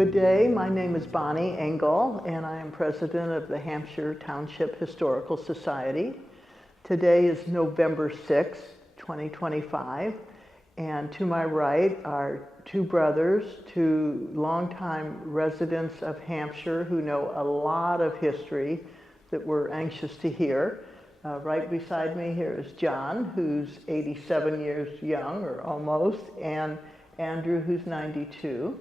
Good day, my name is Bonnie Engel and I am president of the Hampshire Township Historical Society. Today is November 6th, 2025, and to my right are two brothers, two longtime residents of Hampshire who know a lot of history that we're anxious to hear. Right beside me here is John, who's 87 years young, or almost, and Andrew, who's 92.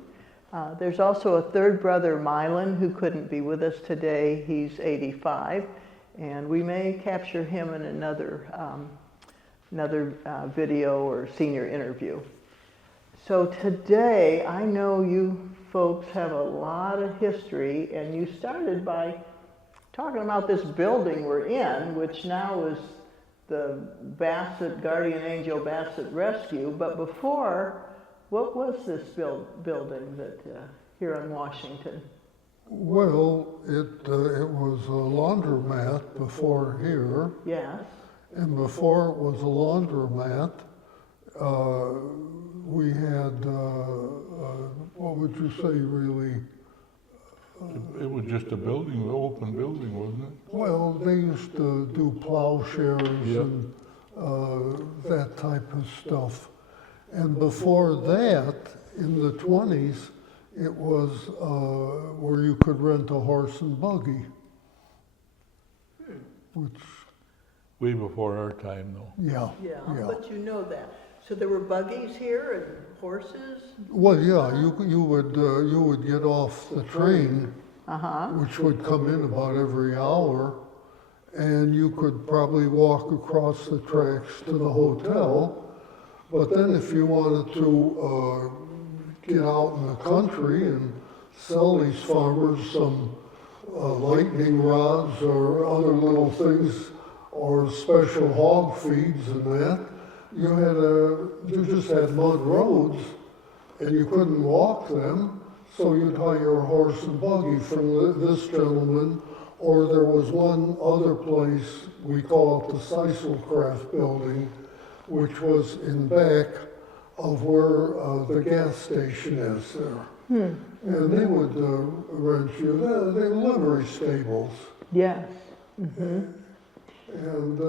There's also a third brother, Mylan, who couldn't be with us today. He's 85, and we may capture him in another video or senior interview. So today, I know you folks have a lot of history, and you started by talking about this building we're in, which now is the Bassett, Guardian Angel Bassett Rescue, but before, what was this building that here in Washington? Well, it was a laundromat before here. Yes. And before it was a laundromat, we had, what would you say really? It was just a building, an open building, wasn't it? Well, they used to do plowshares and that type of stuff. And before that, in the 20s, it was where you could rent a horse and buggy, which... Way before our time, though. Yeah. But you know that. So there were buggies here and horses? Well, yeah, you would get off the train, which would come in about every hour, and you could probably walk across the tracks to the hotel. But then if you wanted to get out in the country and sell these farmers some lightning rods or other little things or special hog feeds and that, you just had mud roads and you couldn't walk them, so you'd hire a horse and buggy from this gentleman, or there was one other place, we call it the Seiselcraft building, which was in back of where the gas station is there. And they would rent you, they're livery stables. Yes. And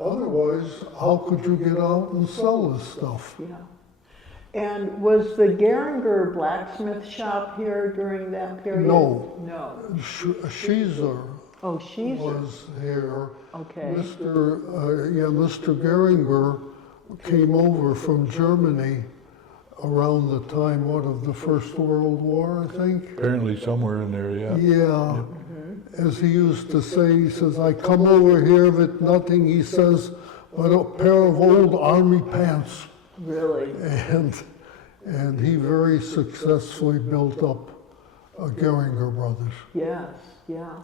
otherwise, how could you get out and sell this stuff? Yeah. And was the Geringer blacksmith shop here during that period? No. No. Sheezer was here. Okay. Mr. Geringer came over from Germany around the time, of the First World War, I think? Apparently somewhere in there, yeah. Yeah. As he used to say, he says, I come over here with nothing, he says, but a pair of old army pants. Really? And he very successfully built up Geringer Brothers. Yes, yeah.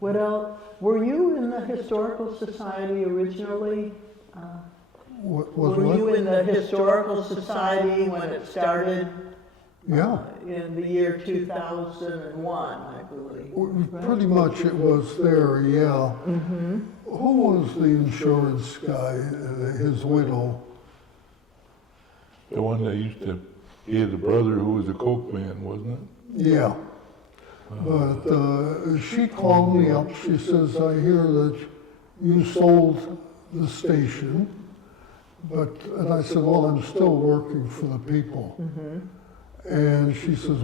What else? Were you in the Historical Society originally? Were you in the Historical Society when it started? Yeah. In the year 2001, I believe. Pretty much it was there, yeah. Who was the insurance guy, his widow? The one that he had a brother who was a coke man, wasn't it? Yeah. But she called me up, she says, I hear that you sold the station, and I said, well, I'm still working for the people. And she says,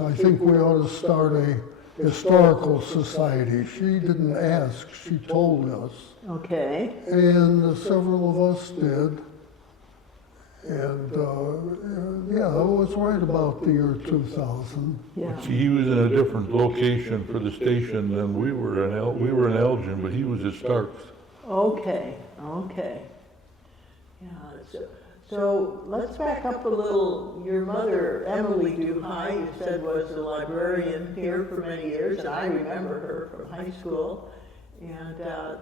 I think we ought to start a historical society. She didn't ask, she told us. Okay. And several of us did. And it was right about the year 2000. Yeah. See, he was in a different location for the station than we were in. We were in Elgin, but he was at Starks. Okay. Yeah. So let's back up a little. Your mother, Emily Duchaj, you said was a librarian here for many years, and I remember her from high school. And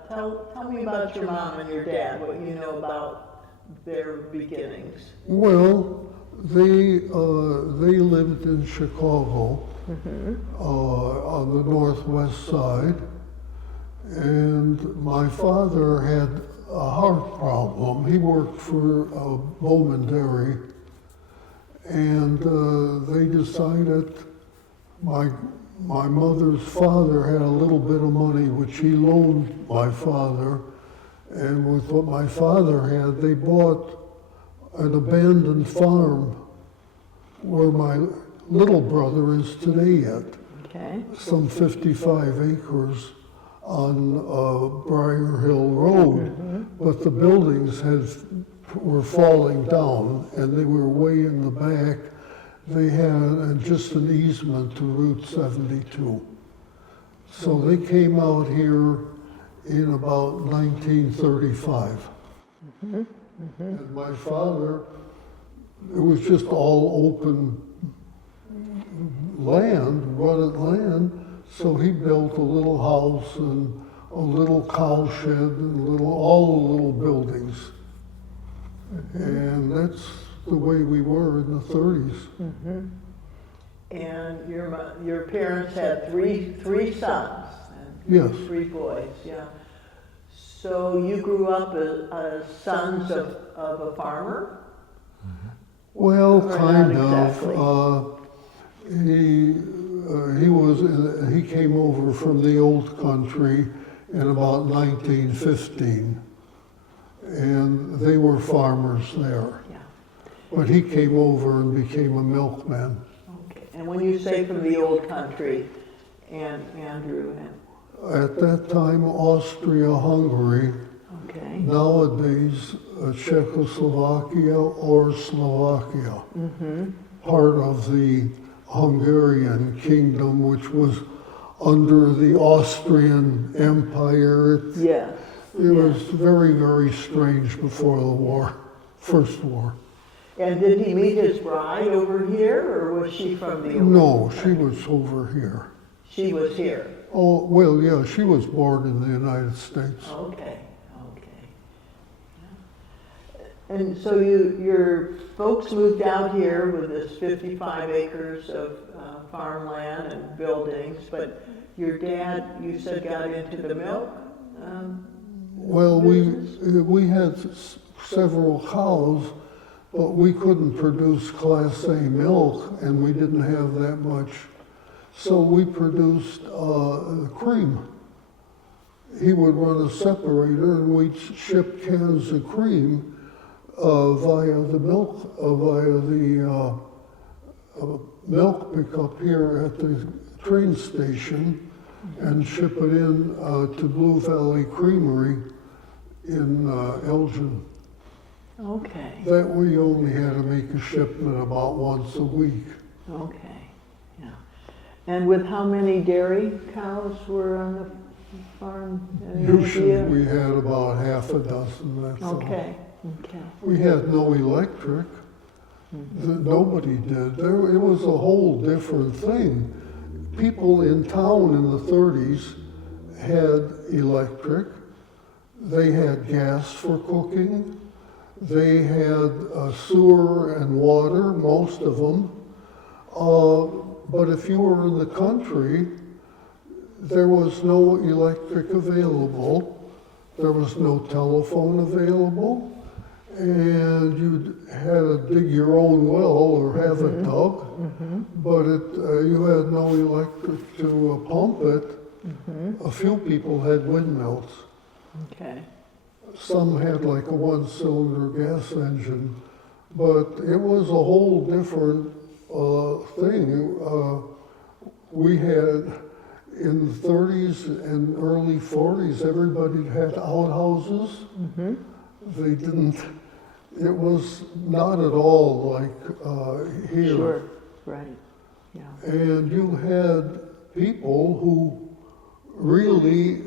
tell me about your mom and your dad, what you know about their beginnings. Well, they lived in Chicago on the northwest side, and my father had a heart problem. He worked for Bowman Dairy, And they decided, my mother's father had a little bit of money which he loaned my father, and with what my father had, they bought an abandoned farm where my little brother is today at. Okay. Some 55 acres on Briar Hill Road, but the buildings were falling down, and they were way in the back. They had just an easement to Route 72. So they came out here in about 1935. And my father, it was just all open land, rutted land, so he built a little house and a little cow shed and all the little buildings. And that's the way we were in the 30s. And your parents had three sons and Yes. 3 boys, yeah. So you grew up as sons of a farmer? Well, Or kind not of. exactly. He came over from the old country in about 1915, and they were farmers there. Yeah. But he came over and became a milkman. Okay. And when you say from the old country, and Andrew, At that time, Austria-Hungary, okay. nowadays Czechoslovakia or Slovakia, part of the Hungarian kingdom, which was under the Austrian Empire. Yes. It was very, very strange before the war, first war. And did he meet his bride over here, or was she from the old No, she country? was over here. She was here. Oh, well, yeah, she was born in the United States. Okay, okay. Yeah. And so your folks moved out here with this 55 acres of farmland and buildings, but your dad, you said, got into the milk Well, business? we had several cows, but we couldn't produce Class A milk, and we didn't have that much. So we produced cream. He would run a separator, and we'd ship cans of cream via the milk pickup here at the train station, and ship it in to Blue Valley Creamery in Elgin. Okay, That we only had to make a shipment about once a week. okay, yeah. And with how many dairy cows were on the farm? Any Usually idea? we had about half a dozen, that's all. Okay, okay. We had no electric. Nobody did. It was a whole different thing. People in town in the 30s had electric. They had gas for cooking. They had sewer and water, most of them. But if you were in the country, there was no electric available. There was no telephone available. And you had to dig your own well or have it dug. But you had no electric to pump it. A few people had windmills. Okay. Some had like a one-cylinder gas engine, but it was a whole different thing. We had, in the 30s and early 40s, everybody had outhouses. They didn't, it was not at all like here. Sure, right, yeah. And you had people who really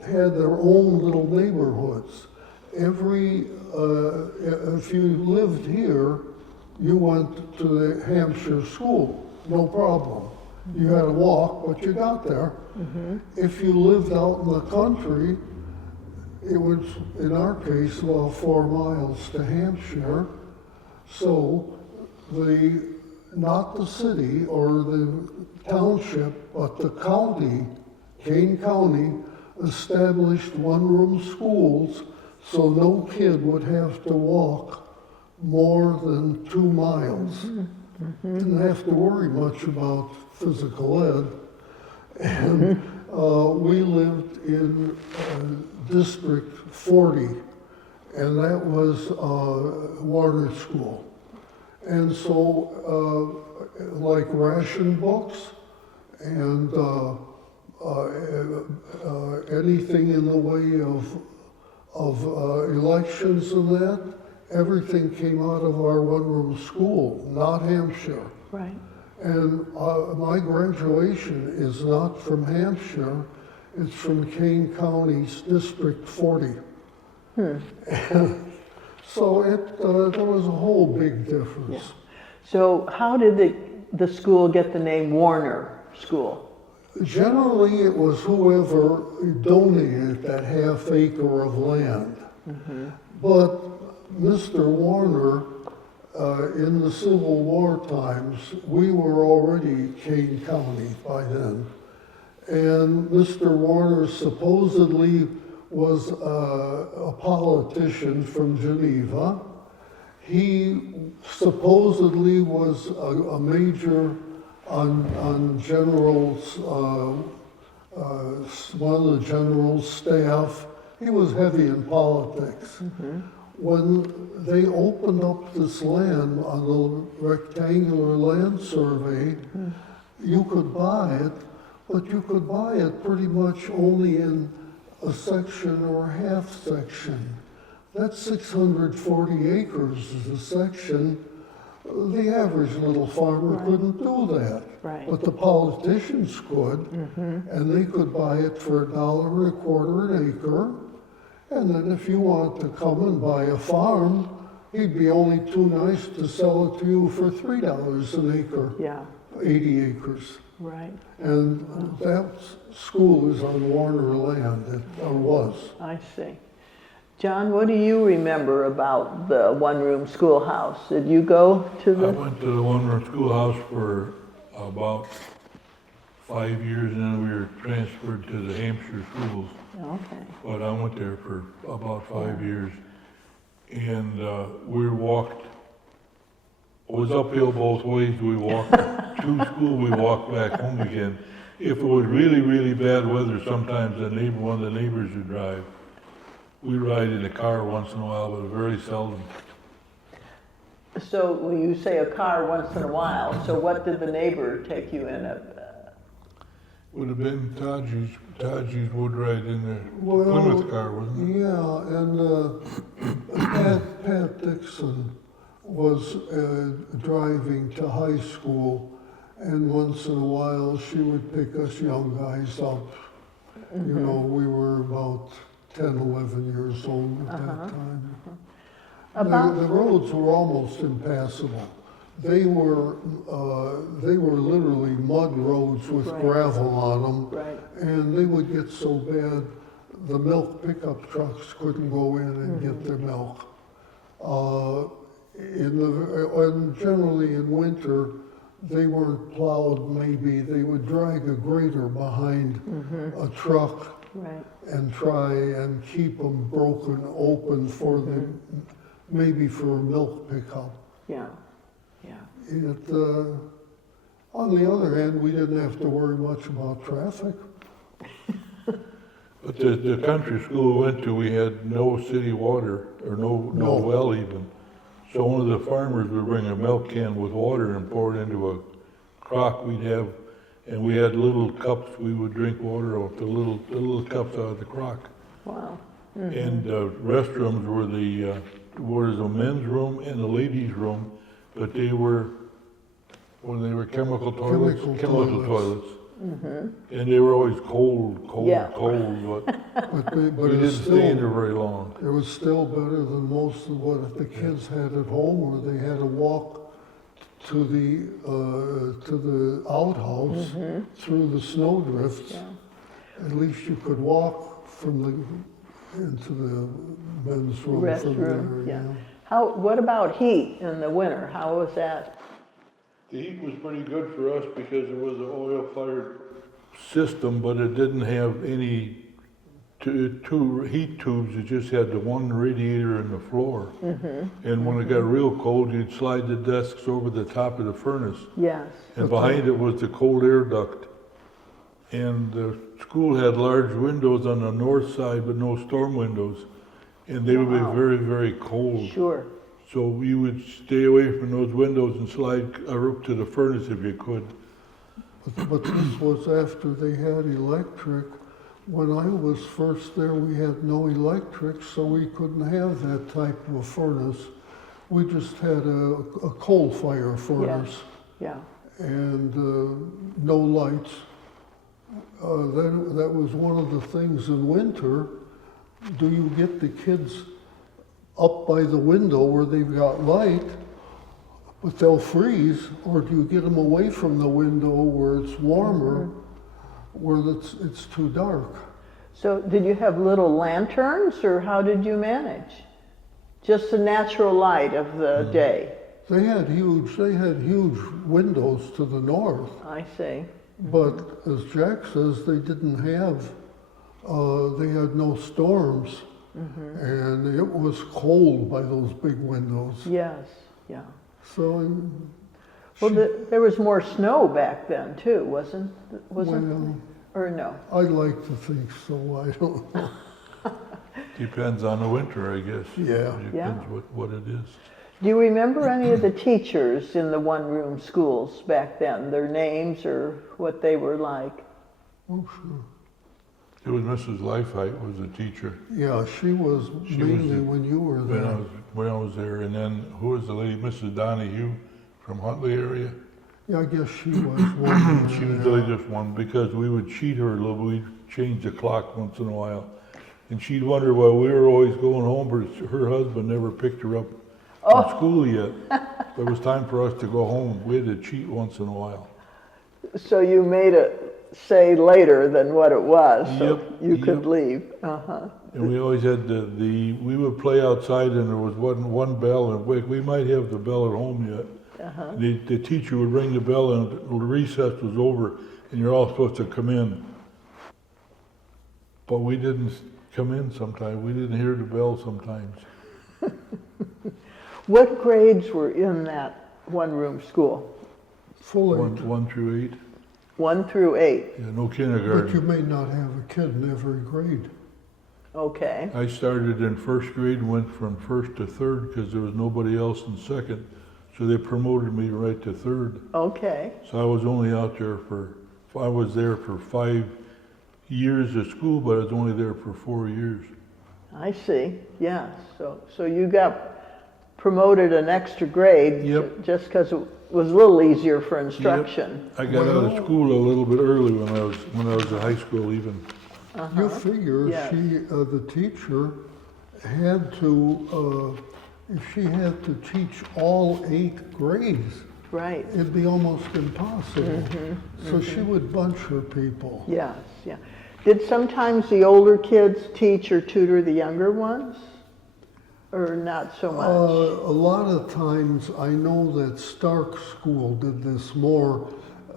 had their own little neighborhoods. If you lived here, you went to the Hampshire school, no problem. You had to walk, but you got there. If you lived out in the country, it was, in our case, about 4 miles to Hampshire. So not the city or the township, but the county, Kane County, established one-room schools so no kid would have to walk more than 2 miles. Didn't have to worry much about physical ed. And we lived in District 40, and that was Warner School. And so, like ration books and anything in the way of elections and that, everything came out of our one-room school, not Hampshire. Right. And my graduation is not from Hampshire, it's from Kane County's District 40. And so there was a whole big difference. Yeah. So how did the school get the name Warner School? Generally, it was whoever donated that half acre of land. But Mr. Warner, in the Civil War times, we were already Kane County by then. And Mr. Warner supposedly was a politician from Geneva. He supposedly was a major on generals, one of the general's staff. He was heavy in politics. When they opened up this land on the rectangular land survey, you could buy it, but you could buy it pretty much only in a section or a half section. That's 640 acres is a section. The average little farmer couldn't do that. Right. But the politicians could, and they could buy it for $1.25 an acre. And then if you wanted to come and buy a farm, he'd be only too nice to sell it to you for $3 an acre. Yeah. 80 acres. Right. And that school is on Warner land, or was. I see. John, what do you remember about the one-room schoolhouse? Did you go to I the? went to the one-room schoolhouse for about 5 years, and then we were transferred to the Hampshire schools. Okay. But I went there for about 5 years, and we walked. It was uphill both ways. We walked to school, we walked back home again. If it was really, really bad weather, sometimes one of the neighbors would drive. We ride in a car once in a while, but very seldom. So when you say a car once in a while, so what did the neighbor take you in? Would have been Taji's would ride in the Well, Plymouth car, wasn't it? Yeah, and Pat Dixon was driving to high school, and once in a while she would pick us young guys up. You know, we were about 10, 11 years old at that time. The roads were almost impassable. They were literally mud roads with gravel on them, and they would get so bad the milk pickup trucks couldn't go in and get their milk. And generally in winter, they weren't plowed. Maybe they would drag a grader behind a truck and try and keep them broken open for maybe for a milk pickup. Yeah. On the other hand, we didn't have to worry much about traffic. But the country school we went to, we had no city water, or no well even. So one of the farmers would bring a milk can with water and pour it into a crock we'd have, and we had little cups we would drink water out, the little cups out of the crock. Wow. And restrooms were the men's room and the ladies' room, but they were chemical toilets. And they were always cold, but But we didn't stay in there very long. It was still better than most of what the kids had at home, where they had to walk to the outhouse through the snowdrifts. At least you could walk into the men's room from there. What about heat in the winter? How was that? The heat was pretty good for us because it was an oil-fired system, but it didn't have any two heat tubes that just had the one radiator in the floor. And when it got real cold, you'd slide the desks over the top of the furnace. Yes. And behind it was the cold air duct. And the school had large windows on the north side, but no storm windows. And they would be very, very cold. Sure. So you would stay away from those windows and slide up to the furnace if you could. But this was after they had electric. When I was first there, we had no electric, so we couldn't have that type of a furnace. We just had a coal fire furnace. Yeah. And no lights. That was one of the things in winter. Do you get the kids up by the window where they've got light, but they'll freeze, or do you get them away from the window where it's warmer, where it's too dark? So did you have little lanterns, or how did you manage? Just the natural light of the day? They had huge windows to the north, I see. but as Jack says, they didn't have, they had no storms, and it was cold by those big windows. Yes, yeah. So, Well, there was more snow back then too, wasn't? well, Or no? I like to think so. I don't know. Depends on the winter, I guess. Yeah. Depends what it is. Do you remember any of the teachers in the one-room schools back then? Their names or what they were like? Oh, sure. It was Mrs. Lifehite was the teacher Yeah, she was She mainly was when you were there. when I was there. And then who was the lady, Mrs. Donahue from Huntley area? Yeah, I guess she was one. She was the latest one because we would cheat her a little. We'd change the clock once in a while. And she'd wonder why we were always going home, but her husband never picked her up from school yet. It was time for us to go home. We had to cheat once in a while. So you made it say later than what it was, so you could leave. And we always had we would play outside and there was one bell, and we might have the bell at home yet. The teacher would ring the bell and the recess was over and you're all supposed to come in. But we didn't come in sometimes. We didn't hear the bell sometimes. What grades were in that one-room school? Full One, eight. 1 through 8. 1 through 8. Yeah, no But you kindergarten. may not have a kid in every grade. Okay. I started in first grade and went from first to third because there was nobody else in second. So they promoted me right to third. Okay. So I was only out there I was there for 5 years of school, but I was only there for 4 years. I see. Yeah. So you got promoted an extra grade just because it was a little easier for instruction. I got out of school a little bit early when I was in high school even. You figure Yes. the teacher had to, if she had to teach all 8 grades, Right. it'd be almost impossible. So she would bunch her people. Yes. Yeah. Did sometimes the older kids teach or tutor the younger ones? Or not so much? A lot of times, I know that Stark School did this more.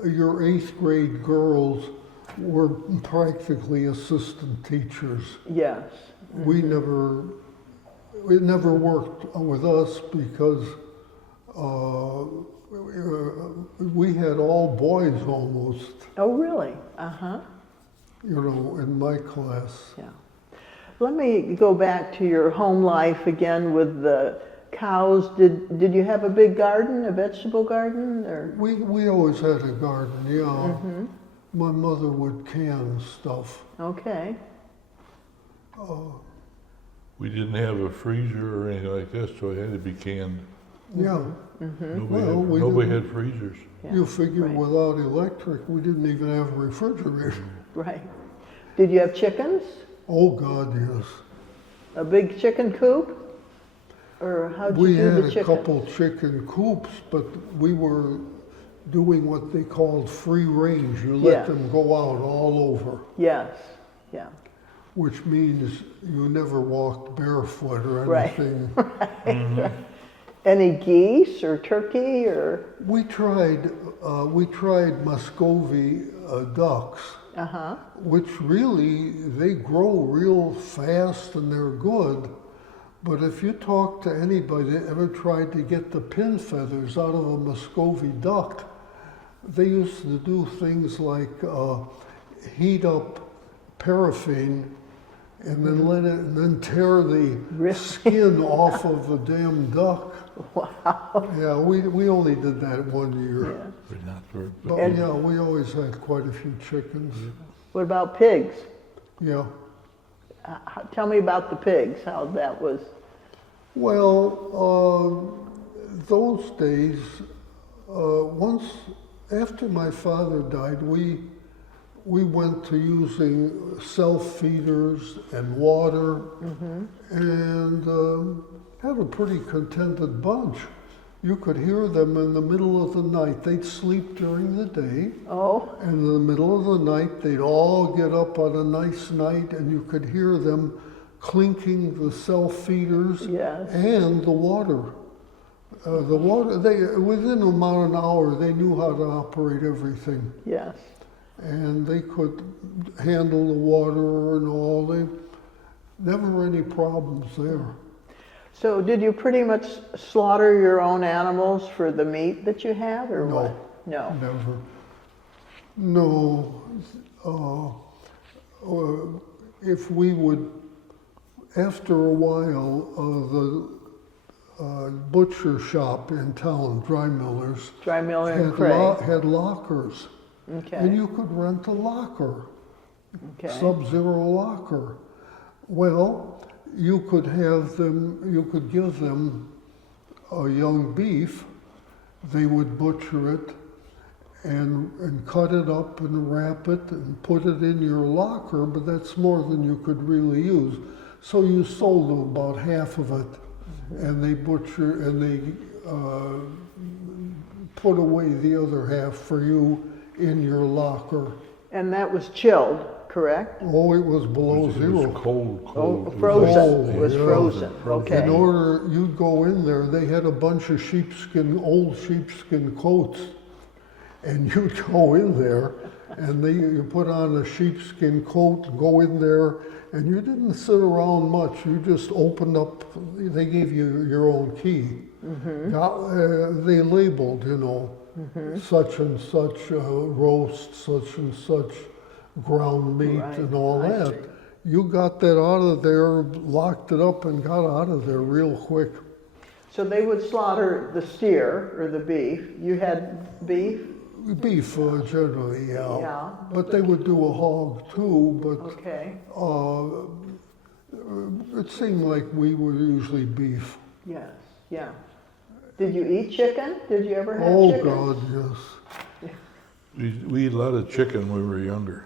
Your 8th grade girls were practically assistant teachers. Yes. It never worked with us because we had all boys almost, Oh, really? in my class. Yeah. Let me go back to your home life again with the cows. Did you have a big garden, a vegetable garden, or? We always had a garden, yeah. My mother would can stuff. Okay. We didn't have a freezer or anything like that, so it had to be canned. Yeah. Nobody had freezers. Yeah. You figure Right. without electric, we didn't even have a refrigerator. Right. Did you have chickens? Oh, God, yes. A big chicken coop? Or how'd you We do had the a chicken? couple chicken coops, but we were doing what they called free range. You let Yeah. them go out all over, Yes. Yeah. which means you never walked barefoot or Right. anything. Any geese or turkey or? We tried Muscovy ducks, which really, they grow real fast and they're good. But if you talk to anybody that ever tried to get the pin feathers out of a Muscovy duck, they used to do things like heat up paraffin and then let it, and then tear the skin off of the damn duck. Wow. Yeah, we only did that 1 year. Yeah. But not for, But yeah, we always had quite a few chickens. What about pigs? Yeah. Tell me about the pigs, how that was. Well, those days, once after my father died, we went to using self-feeders and water, and had a pretty contented bunch. You could hear them in the middle of the night. They'd sleep during the day. Oh, And in the middle of the night, they'd all get up on a nice night, and you could hear them clinking the self-feeders yes. and the water. Within about an hour, they knew how to operate everything. Yes. And they could handle the water and all. Never any problems there. So did you pretty much slaughter your own animals for the meat that you had, or No. what? No. Never. No. If we would, after a while, the butcher shop in town, Dry Millers, Dry Miller and Craig. had lockers. Okay. And you could rent a locker, Okay. Sub-Zero locker. Well, you could give them a young beef, they would butcher it and cut it up and wrap it and put it in your locker, but that's more than you could really use. So you sold them about half of it, and they put away the other half for you in your locker. And that was chilled, correct? Oh, it was below it zero. was cold. Oh, It was frozen. cold, It was yeah. frozen. Okay. In order, you'd go in there, they had a bunch of old sheepskin coats, and you'd go in there, and you put on a sheepskin coat, go in there, and you didn't sit around much. You just opened up, they gave you your own key. They labeled, such and such roast, such and such ground meat, Right, and all I that. see. You got that out of there, locked it up, and got out of there real quick. So they would slaughter the steer or the beef. You had beef? Beef, generally, yeah. Yeah. But they would do a hog too, but Okay. it seemed like we were usually beef. Yes. Yeah. Did you eat chicken? Did you ever have Oh, chicken? God, yes. We ate a lot of chicken when we were younger.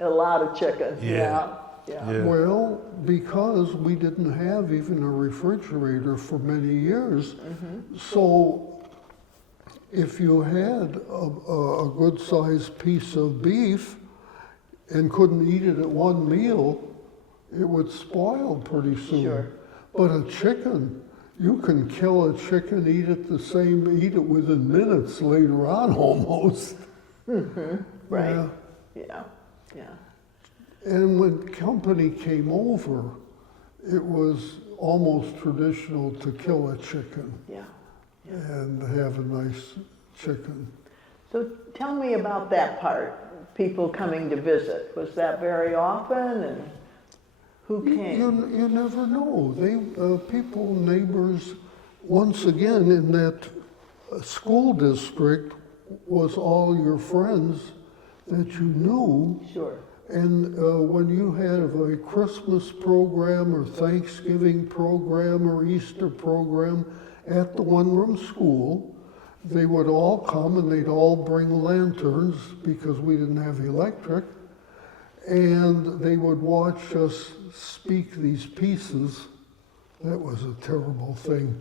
A lot of chicken. Yeah. Yeah. Yeah. Well, because we didn't have even a refrigerator for many years, so if you had a good-sized piece of beef and couldn't eat it at one meal, it would spoil pretty soon. Sure. But a chicken, you can kill a chicken, eat it within minutes later on almost. Right. Yeah. Yeah. Yeah. And when company came over, it was almost traditional to kill a chicken Yeah. and have a nice chicken. So tell me about that part, people coming to visit. Was that very often, and who came? You never know. People, neighbors, once again, in that school district was all your friends that you knew. Sure. And when you had a Christmas program or Thanksgiving program or Easter program at the one-room school, they would all come and they'd all bring lanterns because we didn't have electric. And they would watch us speak these pieces. That was a terrible thing.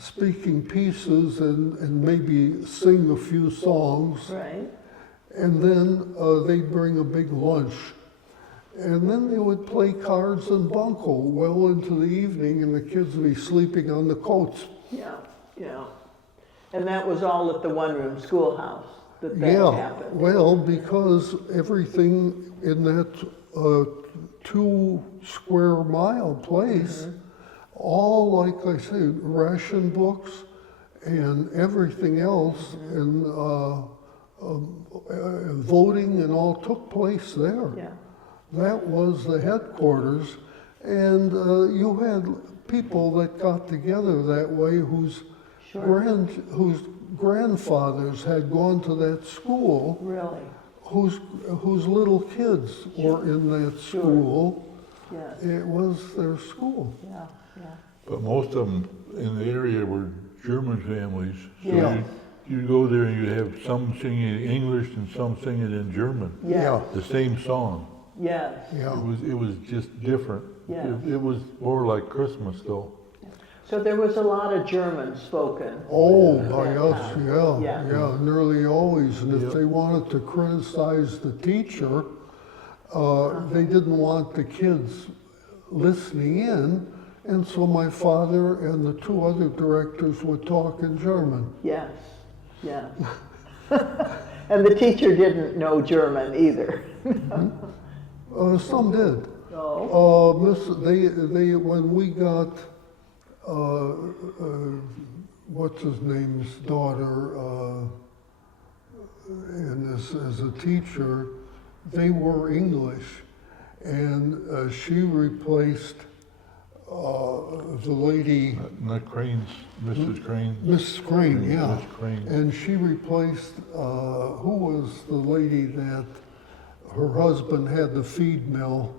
Speaking pieces and maybe sing a few songs. Right. And then they'd bring a big lunch. And then they would play cards and bunco well into the evening, and the kids would be sleeping on the coats. Yeah. Yeah. And that was all at the one-room schoolhouse. that Yeah, happened? well, because everything in that 2 square mile place, all, like I say, ration books and everything else, and voting and all took place there. Yeah, That was the headquarters, and you had people that got together that way whose sure. whose grandfathers had gone to that school, Really? whose little kids were in that Sure. school. Yes, It was their school. yeah, yeah. But most of them in the area were German families. So Yeah. you'd go there and you'd have some singing in English and some singing in German. Yes, The same song. yes, Yeah. It was just different. Yeah. It was more like Christmas though. so there was a lot of German spoken. Oh, at by that us, time. yeah, Yeah. yeah, nearly always. And if Yep. they wanted to criticize the teacher, they didn't want the kids listening in, and so my father and the 2 other directors would talk in German. Yes, yes. And the teacher didn't know German either. Some did. Oh, They when we got what's his name's daughter in this as a teacher, they were English, and she replaced the lady, Not Crane's, Mrs. Crane. Miss Crane, yeah, Miss Crane. and she replaced who was the lady that her husband had the feed mill,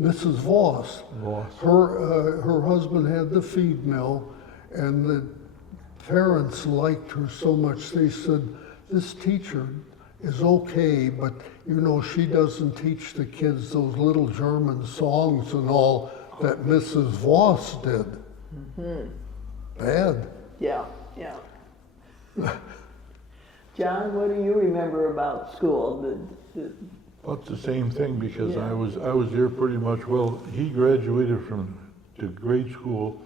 Mrs. Voss. Lost. Her husband had the feed mill, and the parents liked her so much they said, "This teacher is okay, but you know she doesn't teach the kids those little German songs and all that Mrs. Voss did." Bad. yeah, yeah. John, what do you remember about school? About the same thing because Yeah. I was there pretty much. Well, he graduated to grade school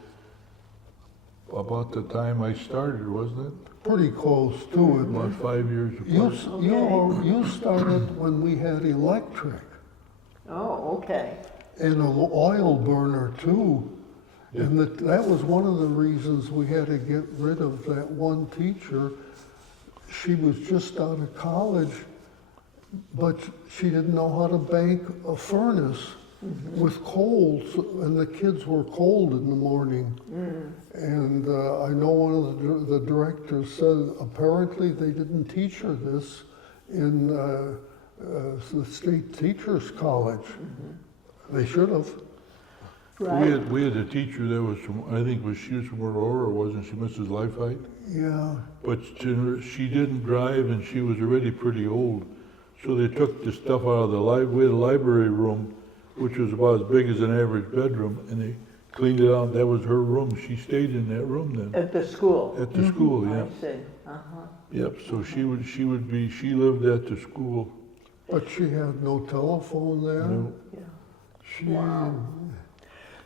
about the time I started, wasn't it? Pretty close to it. About 5 years You, apart. you started when we had electric Oh, okay. and an oil burner too. And that was one of the reasons we had to get rid of that one teacher. She was just out of college, but she didn't know how to bank a furnace with coals, and the kids were cold in the morning. And I know one of the directors said apparently they didn't teach her this in the state teachers college. They should have. Right. We had a teacher that was from, I think she was from Aurora, wasn't she, Mrs. Lifehite? Yeah. But she didn't drive and she was already pretty old. So they took the stuff out of the library. We had a library room, which was about as big as an average bedroom, and they cleaned it out. That was her room. She stayed in that room then. At the school? At the school, yeah. I see, uh-huh. Yep, so she lived at the school. But she had no telephone there. You know. Yeah. She, Wow.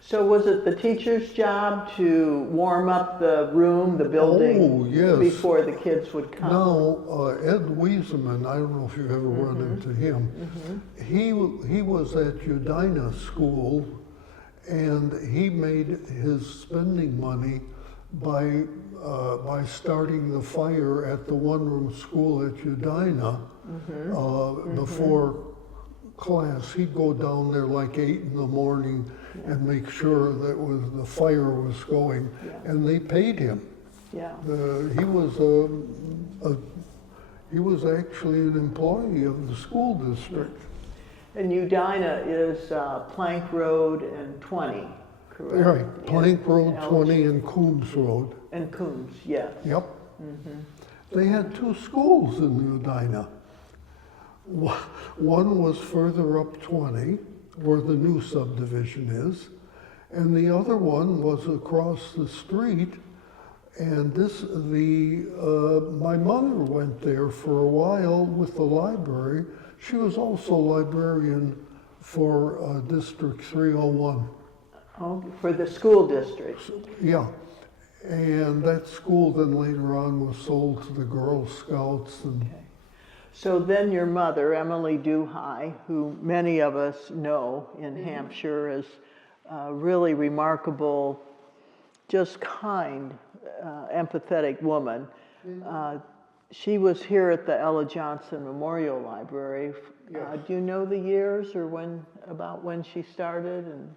So was it the teacher's job to warm up the room, the building? Oh, yes. Before the kids would come? Now, Ed Wieseman, I don't know if you've ever run into him, he was at Udina School, and he made his spending money by starting the fire at the one-room school at Udina before class. He'd go down there like 8 in the morning and make sure that the fire was going, and they paid him. Yeah, He was actually an employee of the school district. and Udina is Plank Road and 20, correct? Right, Plank Road And 20 and Coombs Road. And Coombs, yes. Yep. They had 2 schools in Udina. One was further up 20, where the new subdivision is, and the other one was across the street. And my mother went there for a while with the library. She was also librarian for District 301. Oh, for the school district? Yeah. And that school then later on was sold to the Girl Scouts. And Okay. So then your mother, Emily Duchaj, who many of us know in Hampshire as a really remarkable, just kind, empathetic woman. She was here at the Ella Johnson Memorial Library. Do you know the years or about when she started? And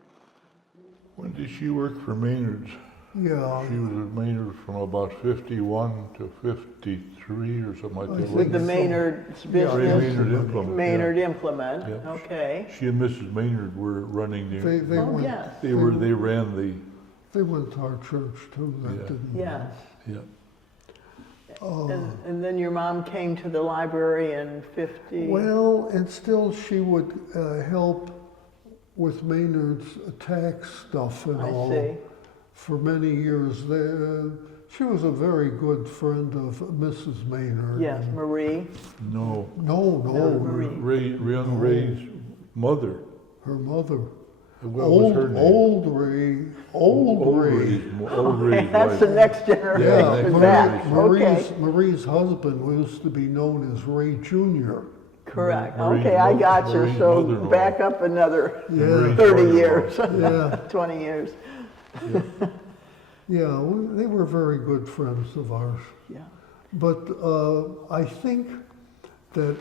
When did she work for Maynard's? Yeah. She was at Maynard from about 51 to 53 or something like that. with the Maynard's business? Maynard Implement. Maynard yeah. Implement, Yeah. okay. She and Mrs. Maynard were running there. They Oh, went, yes, They ran the, they went to our church too, that Yeah. didn't. yes. yeah. And then your mom came to the library in 50? Well, and still she would help with Maynard's tax stuff and I all. see. For many years. She was a very good friend of Mrs. Maynard. Yes, Marie. No, No, Marie. young Ray's mother. her mother. What was her name? Old Ray. Old Ray's That's the wife. next generation Yeah, Yeah, back. Marie's, Okay, Marie's husband used to be known as Ray Jr. correct. Marie's Okay, I got you. Marie's So mother-in-law. back up another Yeah. 30 years, Yeah, 20 years. yeah, they were very good friends of ours. Yeah. But I think that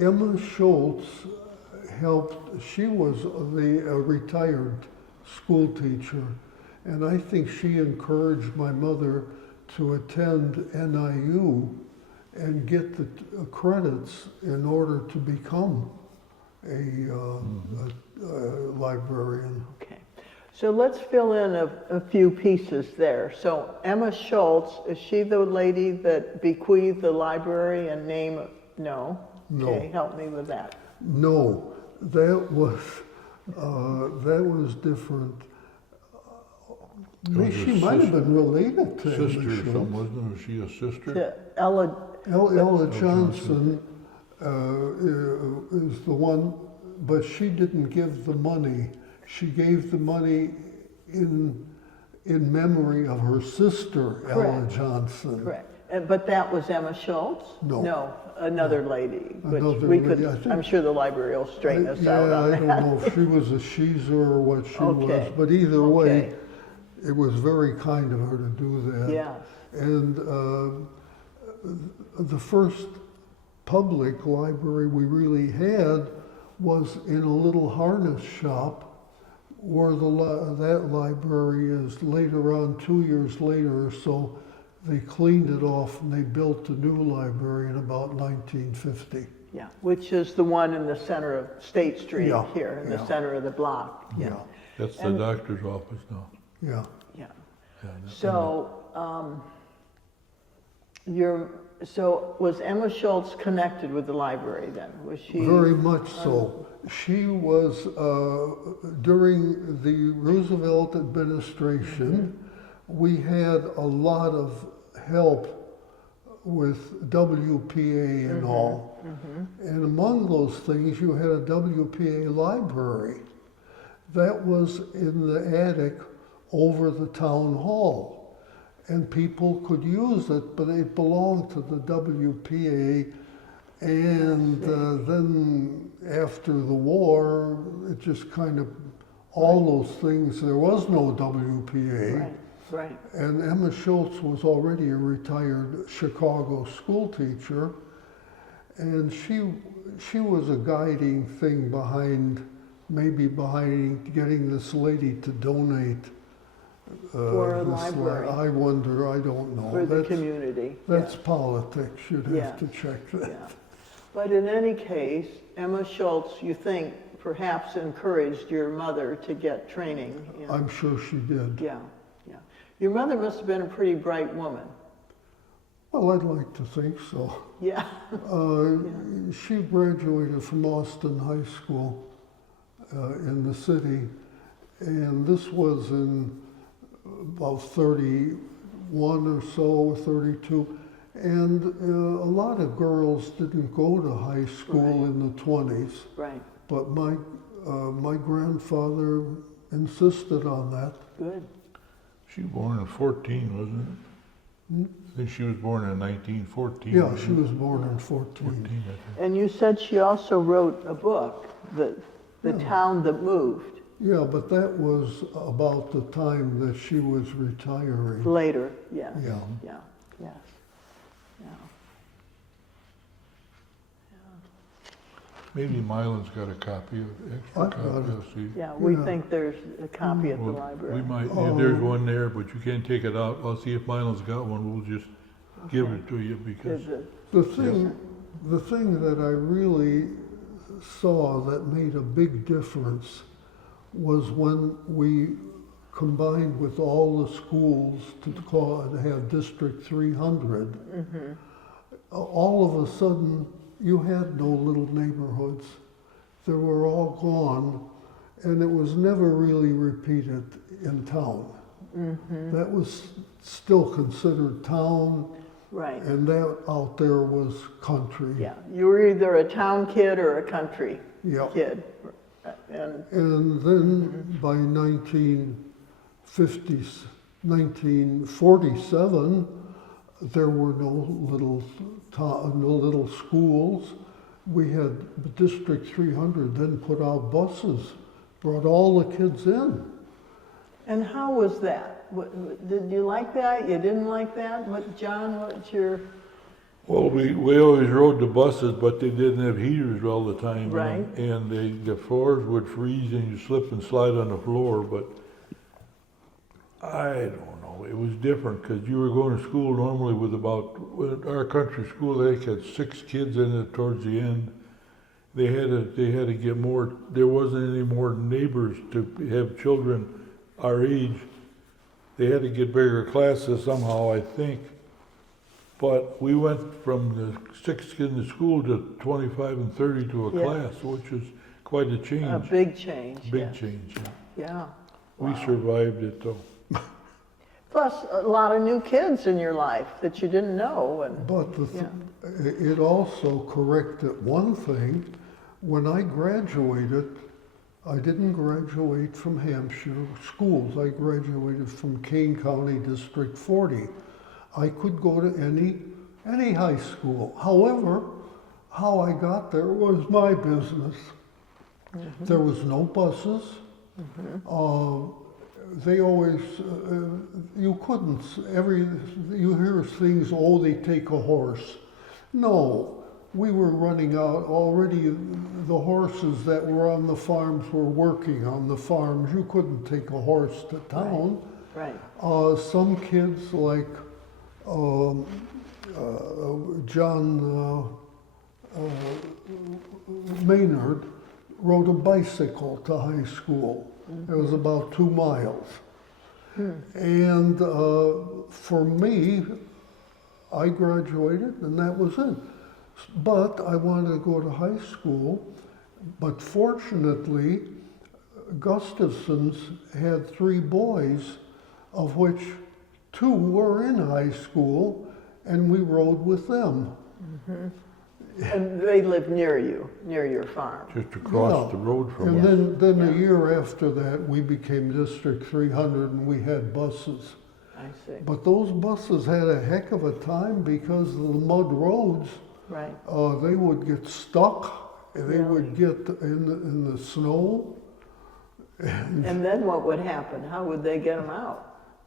Emma Schultz helped, she was the retired school teacher, and I think she encouraged my mother to attend NIU and get the credits in order to become a librarian. Okay. So let's fill in a few pieces there. So Emma Schultz, is she the lady that bequeathed the library and name? No? No. Okay, help me with that. No, that was different. was She a might have sister- been related to Sister or Emma something, Schultz. wasn't her? Was she a sister? To Ella, Ella Johnson is the one, but she didn't give the money. She gave the money in memory of her sister, Ella Correct. Johnson. correct. But that was Emma Schultz? No. No, another lady, which Another we lady, could, I think- I'm sure the library will straighten us out Yeah, on I that. don't know if she was a she's or what she was, Okay. but either way, Okay. it was very kind of her to do that. Yes, And the first public library we really had was in a little harness shop where that library is later on, 2 years later or so, they cleaned it off and they built a new library in about 1950. yeah, which is the one in the center of State Street Yeah, here, in the yeah. center of the block. Yeah, That's the doctor's office now. yeah. Yeah. Yeah, that- So, so was Emma Schultz connected with the library then? Was she? Very much so. She was, during the Roosevelt administration, we had a lot of help with WPA and all. And among those things, you had a WPA library that was in the attic over the town hall. And people could use it, but it belonged to the WPA. And then after the war, it just kind of, all those things, there was no WPA. Right, right. And Emma Schultz was already a retired Chicago school teacher. And she was a guiding thing behind getting this lady to donate For a this library. I wonder, I don't know. For the community. That's yeah. politics, you'd have Yeah. to check that. Yeah. But in any case, Emma Schultz, you think, perhaps encouraged your mother to get training in. I'm sure she did. Yeah, yeah. Your mother must have been a pretty bright woman. Well, I'd like to think so. Yeah. She graduated from Austin High School in the city, and this was in about 31 or so, 32. And a lot of girls didn't go to high school in the 20s, Right. but my grandfather insisted on that. Good. She was born in 14, wasn't I think she was born in 1914. Yeah, she was born in 14. 14, I think. And you said she also wrote a book, The Town That Moved, Yeah, but that was about the time that she was retiring. later, yes. Yeah. Yeah, yes, yeah. Maybe Mylan's got a copy of, extra I've got copy, it. I'll see. Yeah, we Yeah. think there's a copy at the Well, library. we might, Oh. there's one there, but you can't take it out. I'll see if Mylan's got one. We'll just give Okay. it to you because, Is it- The thing that I really saw that made a big difference was when we combined with all the schools to have District 300. All of a sudden, you had no little neighborhoods. They were all gone, and it was never really repeated in town. That was still considered town, Right, and that out there was country. yeah. You were either a town kid or a country Yeah. kid. And, And then by 1947, there were no little schools. We had District 300 then put out buses, brought all the kids in. and how was that? Did you like that? You didn't like that? John, what's your, well, we always rode the buses, but they didn't have heaters all the time. Right. And the floors would freeze and you slip and slide on the floor, but I don't know. It was different because you were going to school normally with our country school, they had 6 kids in it towards the end. They had to get more, there wasn't any more neighbors to have children our age. They had to get bigger classes somehow, I think. But we went from the 6 in the school to 25 and 30 to a Yeah. class, which is quite a change. a big change? Big yes. change. Yeah. Yeah. We Wow. survived it though. Plus, a lot of new kids in your life that you didn't know, and, But it also corrected one thing. When I graduated, I didn't graduate from Hampshire schools. I graduated from Kane County District 40. I could go to any high school. However, how I got there was my business. There was no buses. They always, you couldn't, you hear things, oh, they take a horse. No, we were running out already, the horses that were on the farms were working on the farms. You couldn't take a horse to town. right. Some kids like John Maynard rode a bicycle to high school. It was about 2 miles. And for me, I graduated and that was it. But I wanted to go to high school, but fortunately, Gustafson's had 3 boys, of which 2 were in high school, and we rode with them. And they lived near you, near your farm. Just across Yeah. the road from And us. then Yeah. a year after that, we became District 300 and we had buses. I see, But those buses had a heck of a time because of the mud roads. right. They would get stuck, and they would Really? get in the snow. And then what would happen? How would they get them out?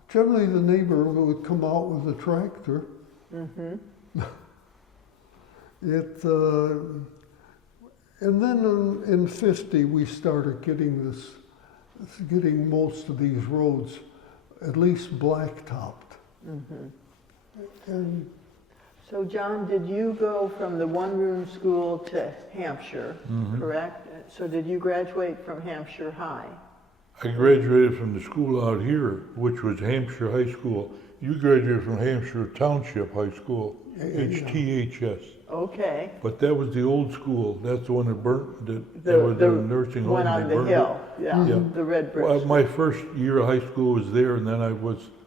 Generally, the neighbor would come out with a tractor. And then in 50, we started getting most of these roads at least blacktopped. And So John, did you go from the one-room school to Hampshire, correct? So did you graduate from Hampshire High? I graduated from the school out here, which was Hampshire High School. You graduated from Hampshire Township High School, HTHS. Okay. But that was the old school. That's the one that burnt, that The, was the nursing home. one on they the burned hill, it. yeah, Yeah. the red brick, Well, my first year of high school was there, and then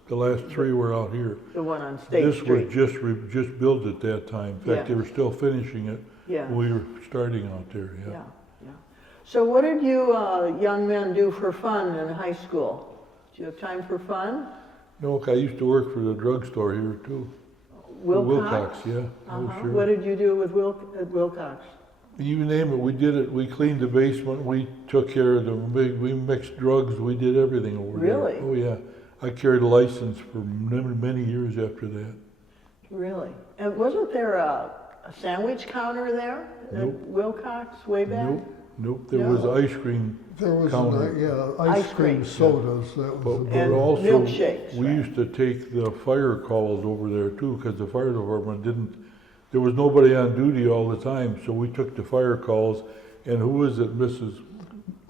the last 3 were out here. the one on State This was Street. just built at that time. In fact, they Yeah. were still finishing it. Yeah, We were starting out there, yeah, yeah. yeah. So what did you young men do for fun in high school? Did you have time for fun? No, I used to work for the drugstore here too. Wilcox? Yeah, oh, Uh-huh. sure. What did you do with at Wilcox? You name it, we did it. We cleaned the basement, we took care of we mixed drugs, we did everything over there. Really? Oh, yeah. I carried a license for many years after that. Really? And wasn't there a sandwich counter there at Nope. Wilcox way back? Nope, there was No. ice cream There was, counter. ice Ice cream cream. sodas, that was But, the but And also, milkshakes, we right? used to take the fire calls over there too, because the fire department there was nobody on duty all the time, so we took the fire calls, and who was it, Mrs.,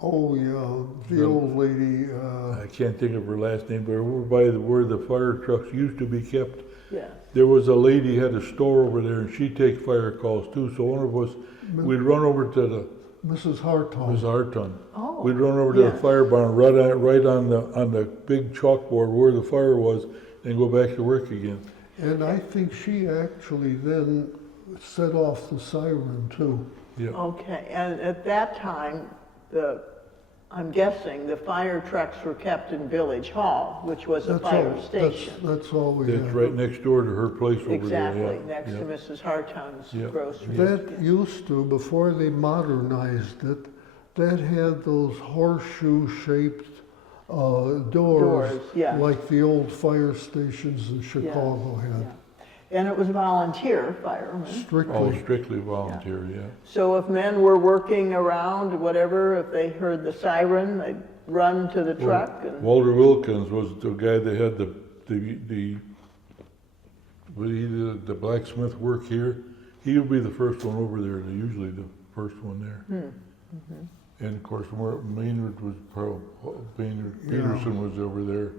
Oh, yeah, the old lady, I can't think of her last name, but over by where the fire trucks used to be kept, Yeah. there was a lady had a store over there, and she'd take fire calls too, so one of us, we'd run over to the, Mrs. Hartong. Ms. Harton. Oh. We'd run over to the yes. fire barn, right on the big chalkboard where the fire was, and go back to work again. And I think she actually then set off the siren too. Yeah. Okay, and at that time, I'm guessing the fire trucks were kept in Village Hall, which was a fire station. That's all we That's had. right next door to her place over Exactly, there, yeah. next yeah. to Mrs. Harton's Yeah. grocery. That used to, before they modernized it, that had those horseshoe-shaped doors, Doors, yeah. like the old fire stations in Chicago Yeah. had. And it was volunteer firemen. All Strictly. strictly volunteer, yeah. So if men were working around, whatever, if they heard the siren, they'd run to the truck and, Walter Wilkins was the guy that had the blacksmith work here. He would be the first one over there, usually the first one there. And of course, Maynard was Maynard Yeah. Peterson was over there.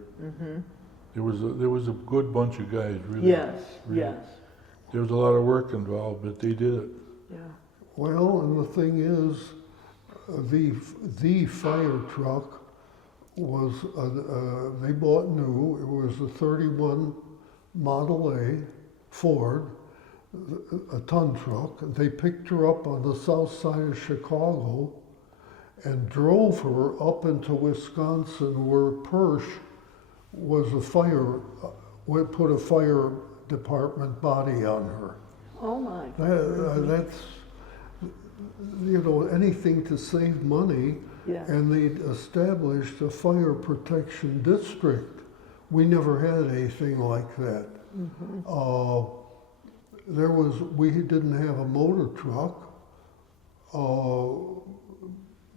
There was a good bunch of guys, really. yes, really. yes, There was a lot of work involved, but they did it. yeah. Well, and the thing is, the fire truck was, they bought new. It was a 31 Model A Ford, a ton truck. They picked her up on the south side of Chicago and drove her up into Wisconsin where Persh was put a fire department body on her. Oh my, That's, anything to save money. yeah. And they established a fire protection district. We never had anything like that. We didn't have a motor truck.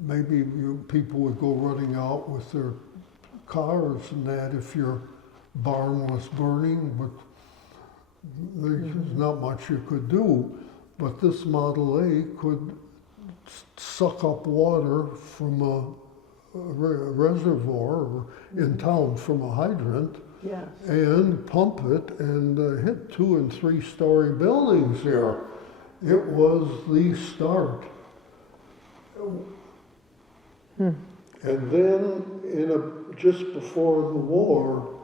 Maybe people would go running out with their cars and that if your barn was burning, but there's not much you could do. But this Model A could suck up water from a reservoir or in town from a hydrant Yes. and pump it and hit 2- and 3-story buildings here. It was the start. And then just before the war,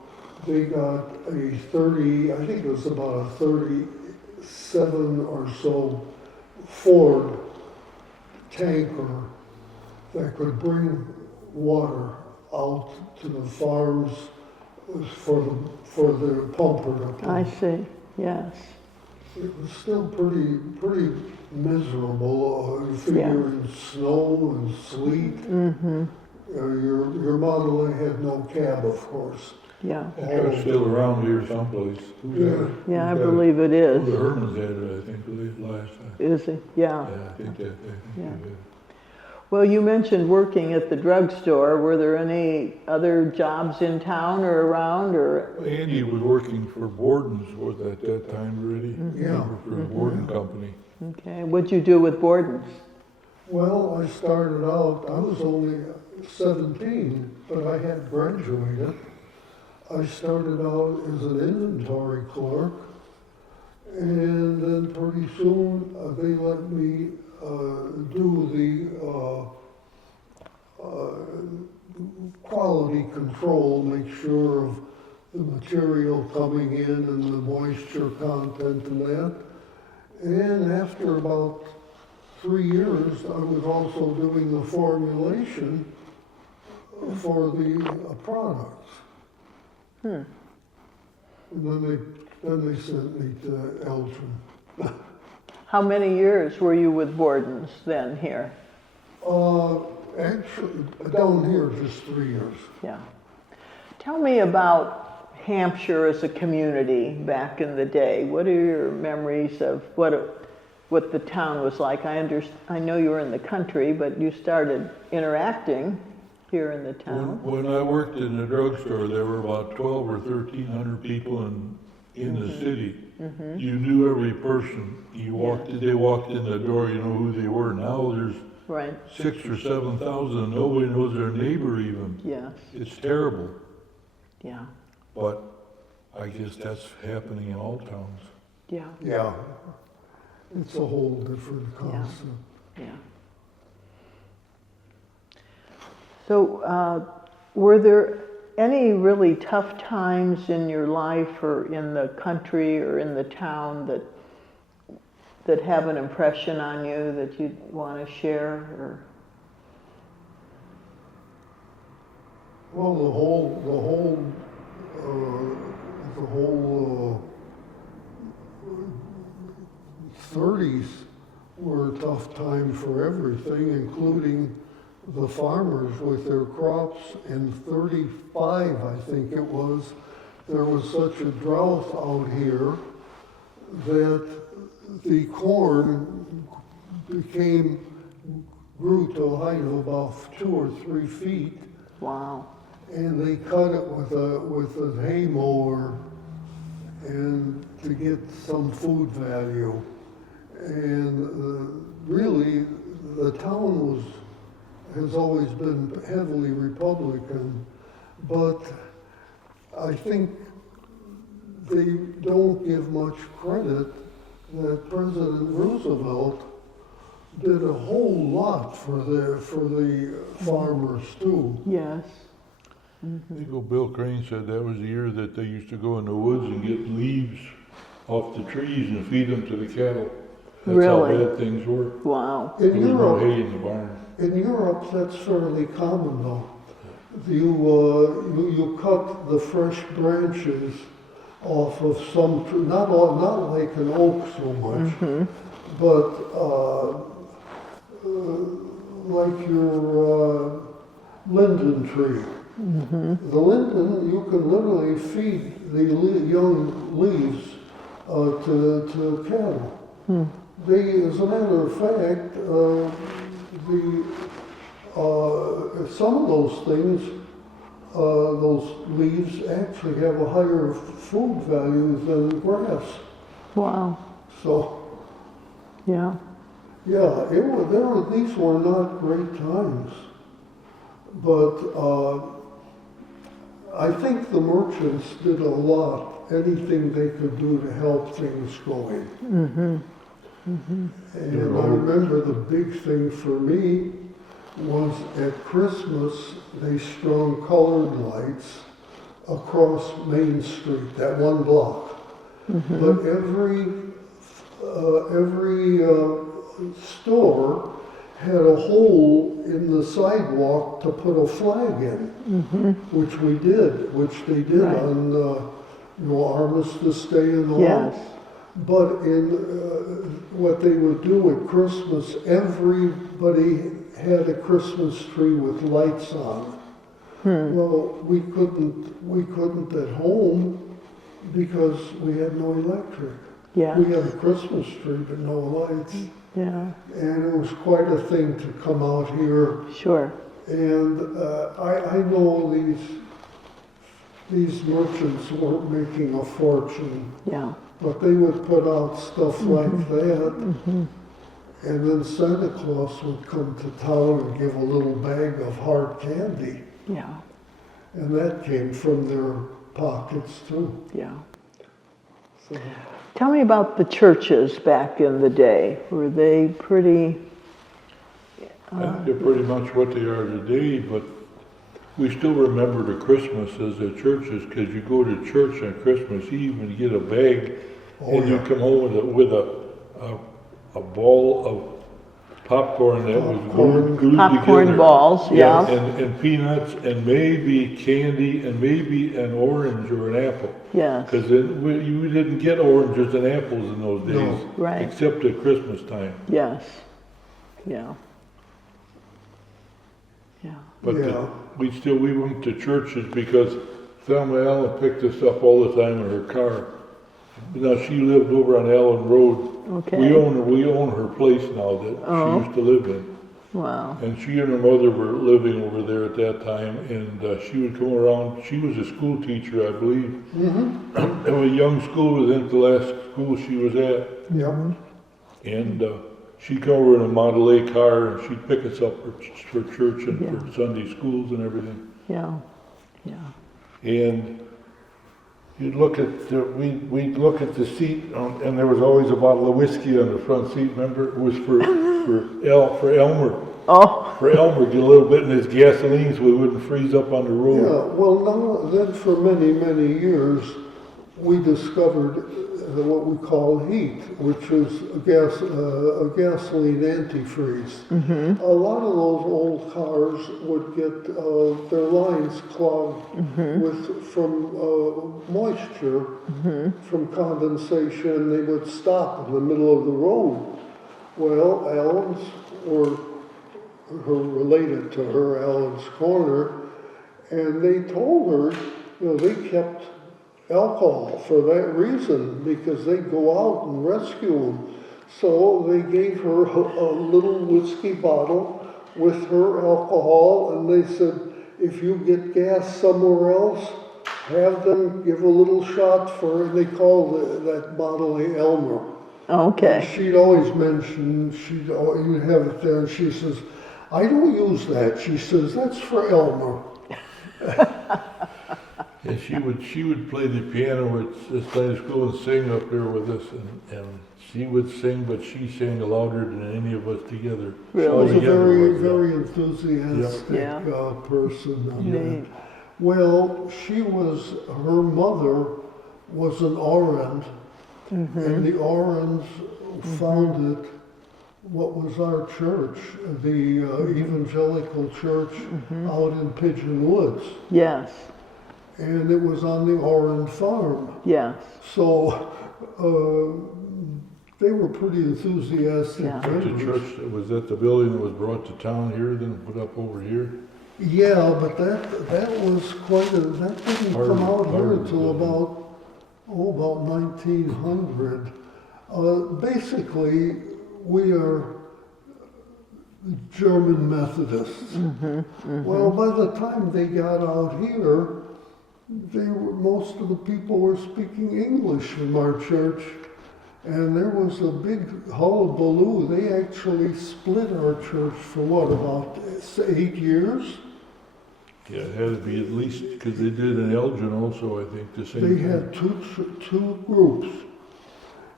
they got a 30, I think it was about a 37 or so Ford tanker that could bring water out to the farms for the pumper to pump. I see, yes. It was still pretty miserable. You figure in snow and sleet. Your Model A had no cab, of course. Yeah, It's still around here someplace. yeah, I believe it is. The Hermans had it, I think, last time. Is it? Yeah. Yeah, I think that, Yeah. they did. Well, you mentioned working at the drugstore. Were there any other jobs in town or around or? Andy was working for Borden's at that time already. Yeah. For the Borden Company. Okay, what'd you do with Borden's? Well, I started out, I was only 17, but I had graduated. I started out as an inventory clerk, and then pretty soon they let me do the quality control, make sure of the material coming in and the moisture content and that. And after about 3 years, I was also doing the formulation for the products. And then they sent me to Elgin. How many years were you with Borden's then here? Actually, down here, just 3 years. Yeah. Tell me about Hampshire as a community back in the day. What are your memories of what the town was like? I know you were in the country, but you started interacting here in the town. When I worked in the drugstore, there were about 12 or 1,300 people in the city. You knew every person. They walked in the door, you know who they were. Now there's Right. 6,000 or 7,000. Nobody knows their neighbor even. Yes. It's terrible. Yeah. But I guess that's happening in all towns. Yeah. Yeah. It's a whole different concept. Yeah. So, were there any really tough times in your life or in the country or in the town that have an impression on you that you'd want to share? Or? Well, the whole 30s were a tough time for everything, including the farmers with their crops. In 35, I think it was, there was such a drought out here that the corn grew to a height of about 2 or 3 feet. Wow. And they cut it with a hay mower and to get some food value. And really, the town has always been heavily Republican, but I think they don't give much credit that President Roosevelt did a whole lot for the farmers too. Yes. I think old Bill Crane said that was the year that they used to go in the woods and get leaves off the trees and feed them to the cattle. That's Really? how bad things were. Wow. There was no hay in the barn. In Europe, that's fairly common though. You cut the fresh branches off of some tree, not like an oak so much, but like your linden tree. The linden, you can literally feed the young leaves to cattle. As a matter of fact, some of those things, those leaves actually have a higher food value than grass. Wow. So, Yeah. yeah, these were not great times. But I think the merchants did a lot, anything they could do to help things going. And I remember the big thing for me was at Christmas, they strung colored lights across Main Street, that one block. But every store had a hole in the sidewalk to put a flag in, which they did Right. on Armistice Day and all. Yes. But in what they would do at Christmas, everybody had a Christmas tree with lights on. Well, we couldn't at home because we had no electric. Yeah. We had a Christmas tree but no lights. Yeah. And it was quite a thing to come out here. Sure. And I know these merchants weren't making a fortune, Yeah. but they would put out stuff like that. And then Santa Claus would come to town and give a little bag of hard candy. Yeah. And that came from their pockets too. Yeah. So, Tell me about the churches back in the day. Were they pretty? I think they're pretty much what they are today, but we still remember the Christmases at churches because you go to church on Christmas Eve and you get a bag and you come home with a ball popcorn that was Popcorn. glued Popcorn together. balls, yeah. And peanuts, and maybe candy, and maybe an orange or an apple. Yes, Because you didn't get oranges and apples in those days. No. Right. Except at Christmas time. yes, yeah. Yeah, But Yeah. we went to churches because Thelma Allen picked us up all the time in her car. Now, she lived over on Allen Road. okay. We own her place now that Oh. she used to live in. Wow, And she and her mother were living over there at that time, and she would come around. She was a school teacher, I believe. Mm-hmm. It was a young school, wasn't the last school she was at. Yep. And she'd come over in a Model A car, and she'd pick us up for church and Yeah. for Sunday schools and everything. yeah, yeah, And you'd look at we'd look at the seat, and there was always a bottle of whiskey on the front seat. Remember, it was for Elmer. oh, For Elmer, get a little bit in his gasoline so we wouldn't freeze up on the road. Yeah, well, now, then for many, many years, we discovered what we call heat, which is a gasoline antifreeze. A lot of those old cars would get their lines clogged from moisture, from condensation. They would stop in the middle of the road. Well, Allen's, or her related to her, Allen's Corner, and they told her, they kept alcohol for that reason, because they go out and rescue them. So they gave her a little whiskey bottle with her alcohol, and they said, if you get gas somewhere else, have them give a little shot for, and they called that bottle the Elmer. okay, She'd always mention, she'd always have it there, and she says, I don't use that. She says, that's for Elmer. And she would play the piano at Sunday school and sing up there with us, and she would sing, but she sang louder than any of us together. Really? She was a Together very, was, yeah. very enthusiastic Yeah. person. neat, Well, her mother was an Orand, and the Orands founded what was our church, the evangelical church out in Pigeon Woods. yes, And it was on the Orand farm. yes, So they were pretty enthusiastic. Yeah. The members. church, was that the building that was brought to town here, then put up over here? Yeah, but that was that didn't come out here Harvard until building. about 1900. Basically, we are German Methodists. Well, by the time they got out here, most of the people were speaking English from our church, and there was a big hullabaloo. They actually split our church for about 8 years. Yeah, it had to be at least, because they did in Elgin also, I think, the same They thing. had two groups,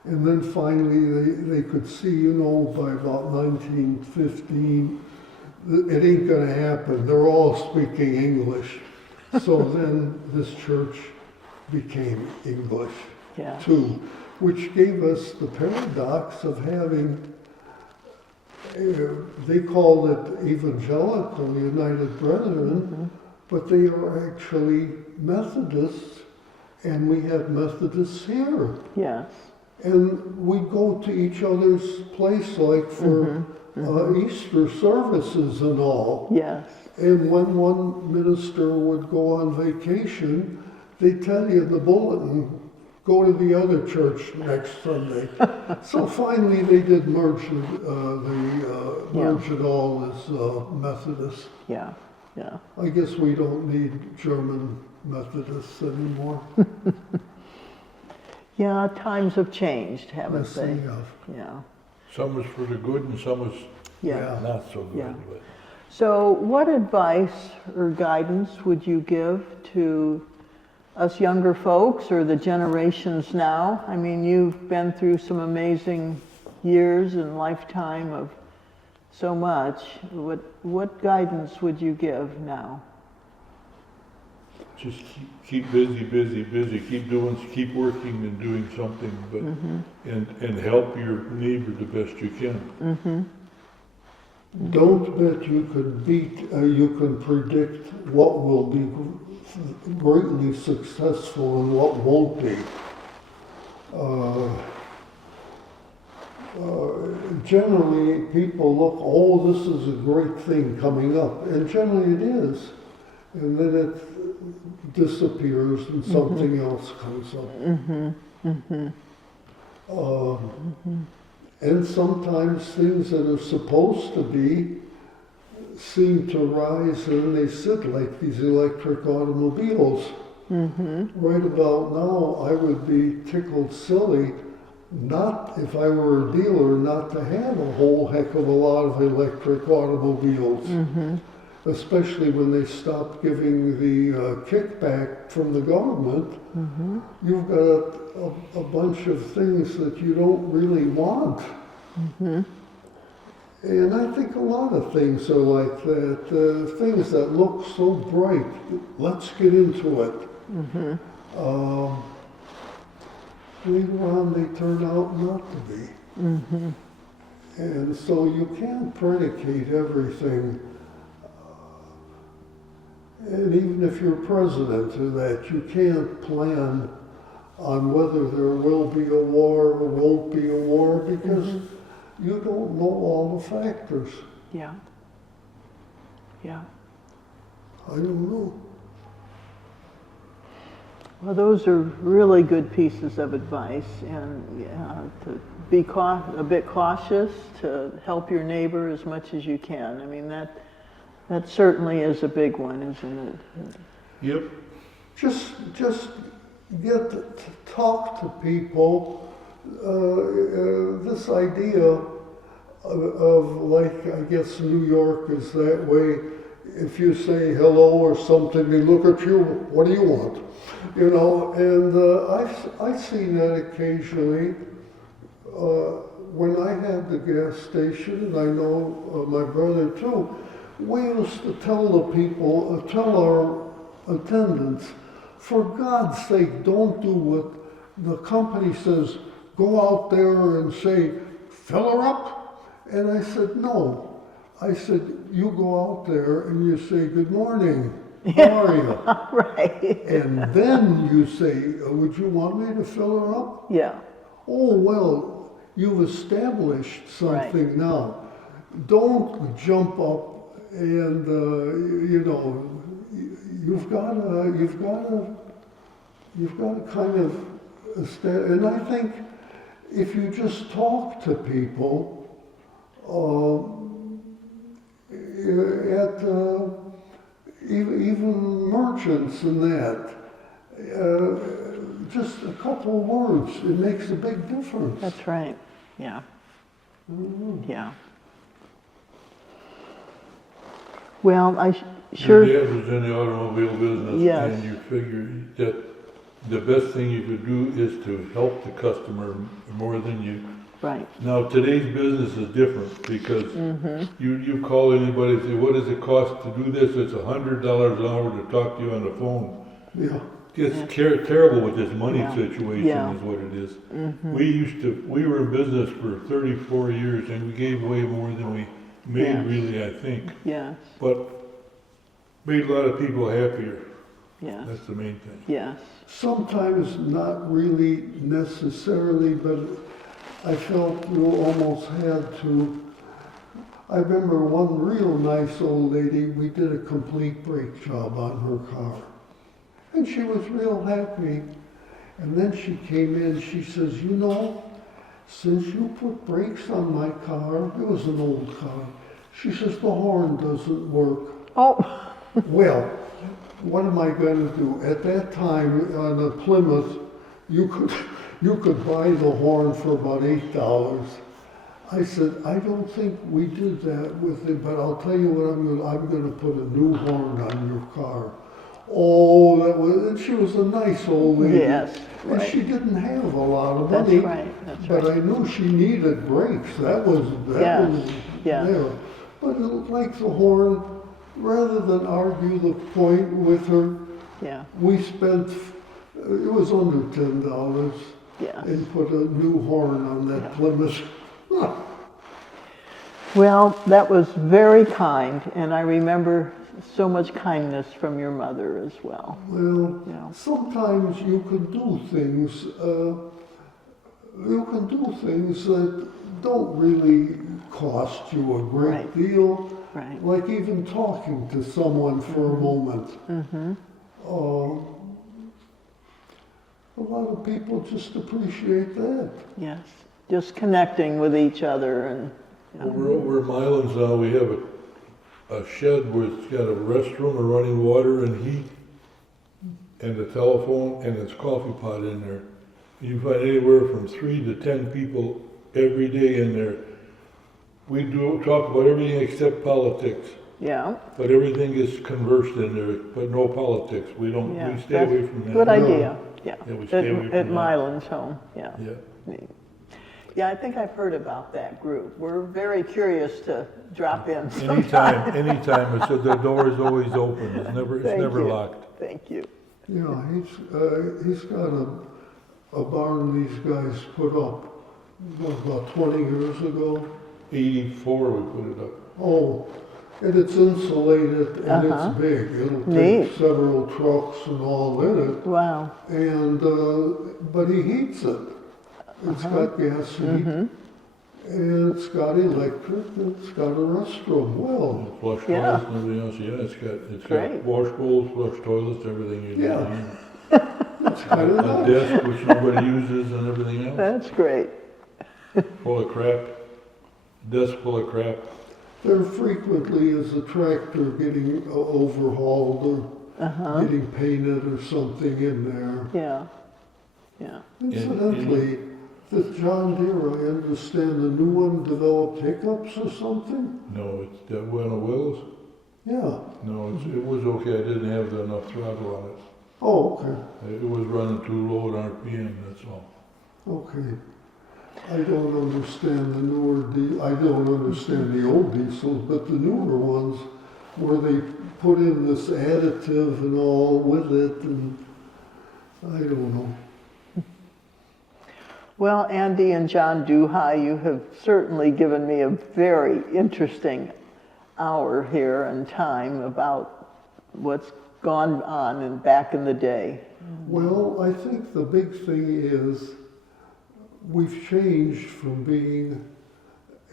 and then finally they could see, by about 1915, it ain't gonna happen. They're all speaking English. So then this church became English yeah, too, which gave us the paradox of having, they called it Evangelical United Brethren, but they are actually Methodists, and we have Methodists here. yes, And we go to each other's place, like for Easter services and all. yes, And when one minister would go on vacation, they tell you in the bulletin, go to the other church next Sunday. So finally, they did merge it all as Methodists. yeah, yeah, I guess we don't need German Methodists anymore. yeah, times have changed, haven't Yes, they? they have. Yeah, Some is for the good and some is yeah. not so good. Yeah. But So what advice or guidance would you give to us younger folks or the generations now? I mean, you've been through some amazing years and lifetime of so much. What guidance would you give now? just keep busy, keep working and doing something, but and help your neighbor the best you can. Don't bet you can predict what will be greatly successful and what won't be. Generally, people look, oh, this is a great thing coming up, and generally it is. And then it disappears and something else comes up. And sometimes things that are supposed to be seem to rise and they sit like these electric automobiles. Right about now, I would be tickled silly, not if I were a dealer, not to have a whole heck of a lot of electric automobiles. Especially when they stop giving the kickback from the government. You've got a bunch of things that you don't really want. And I think a lot of things are like that. Things that look so bright, let's get into it. Later on they turn out not to be. And so you can't predicate everything. And even if you're president of that, you can't plan on whether there will be a war or won't be a war because you don't know all the factors. Yeah. Yeah. I don't know. Well, those are really good pieces of advice, and to be a bit cautious, to help your neighbor as much as you can. I mean, that certainly is a big one, isn't it? Yep. Just get to talk to people. This idea of like, I guess New York is that way. If you say hello or something, they look at you, what do you want? You know, and I've seen that occasionally. When I had the gas station, and I know my brother too, we used to tell the people, tell our attendants, for God's sake, don't do what the company says, go out there and say, fill her up. And I said, no. I said, you go out there and you say, good morning, how are you? Right. And then you say, would you want me to fill her up? Yeah. Oh, well, you've established something now. Don't jump up and, you know, you've got to kind of establish. And I think if you just talk to people, at even merchants and that, just a couple of words, it makes a big difference. That's right. Yeah. Yeah. Well, sure. Your dad was in the automobile business, Yes. and you figure that the best thing you could do is to help the customer more than you. Right. Now, today's business is different because you call anybody and say, what does it cost to do this? It's $100 an hour to talk to you on the phone. Yeah. It's terrible with this money situation Yeah. is what it is. We were in business for 34 years and we gave away more than we made really, I think. Yes. But made a lot of people happier. Yes. That's the main thing. Yes. Sometimes not really necessarily, but I felt you almost had to. I remember one real nice old lady, we did a complete brake job on her car. And she was real happy. And then she came in, she says, you know, since you put brakes on my car, it was an old car, she says, the horn doesn't work. Oh. Well, what am I going to do? At that time, on a Plymouth, you could buy the horn for about $8. I said, I don't think we did that with it, but I'll tell you what I'm going to put a new horn on your car. Oh, and she was a nice old lady. Yes. And Right. she didn't have a lot of money. That's right. That's But right. I knew she needed brakes. That was Yeah. there. But like the horn, rather than argue the point with her, Yeah. we spent, it was under $10 Yeah. and put a new horn on that Plymouth. Well, that was very kind, and I remember so much kindness from your mother as well. Well, Yeah. sometimes you can do things. You can do things that don't really cost you a great Right. deal. Right. Like even talking to someone for a moment. A lot of people just appreciate that. Yes. Just connecting with each other and. Over in Mylands now, we have a shed where it's got a restroom, a running water and heat, and a telephone, and it's coffee pot in there. You find anywhere from 3 to 10 people every day in there. We do talk about everything except politics, Yeah. but everything is conversed in there, but no politics. We don't, Yeah. we stay away from that. Good idea. Yeah. Yeah, we stay away from At that. Mylan's home. Yeah. Yeah. Yeah, I think I've heard about that group. We're very curious to drop in. Anytime. It's, the door is always open. It's never Thank you. locked. Thank you. Yeah, he's got a barn these guys put up what, about 20 years ago. 84 we put it up. Oh, and it's insulated and Uh-huh. it's big. It'll take Neat. several trucks and all in it. Wow. And but he heats it. It's got gas heat, and it's got electric, and it's got a restroom. Well, Flush Yeah. toilets and everything else. Yeah, it's Great. got wash bowls, flush toilets, everything you need. Yeah. it's kind of A nice. desk which nobody uses and everything else. That's great. Full of crap. Desk full of crap. There frequently is a tractor getting overhauled or getting painted or something in there. Yeah. Yeah. Incidentally, the John Deere, I understand the new one developed hiccups or something? No, it's that went on wheels. Yeah. No, it was okay. I didn't have enough throttle on it. Oh, okay. It was running too low on RPM, that's all. Okay. I don't understand the newer I don't understand the old diesels, but the newer ones where they put in this additive and all with it, and I don't know. Well, Andy and John Duchaj, you have certainly given me a very interesting hour here and time about what's gone on and back in the day. Well, I think the big thing is we've changed from being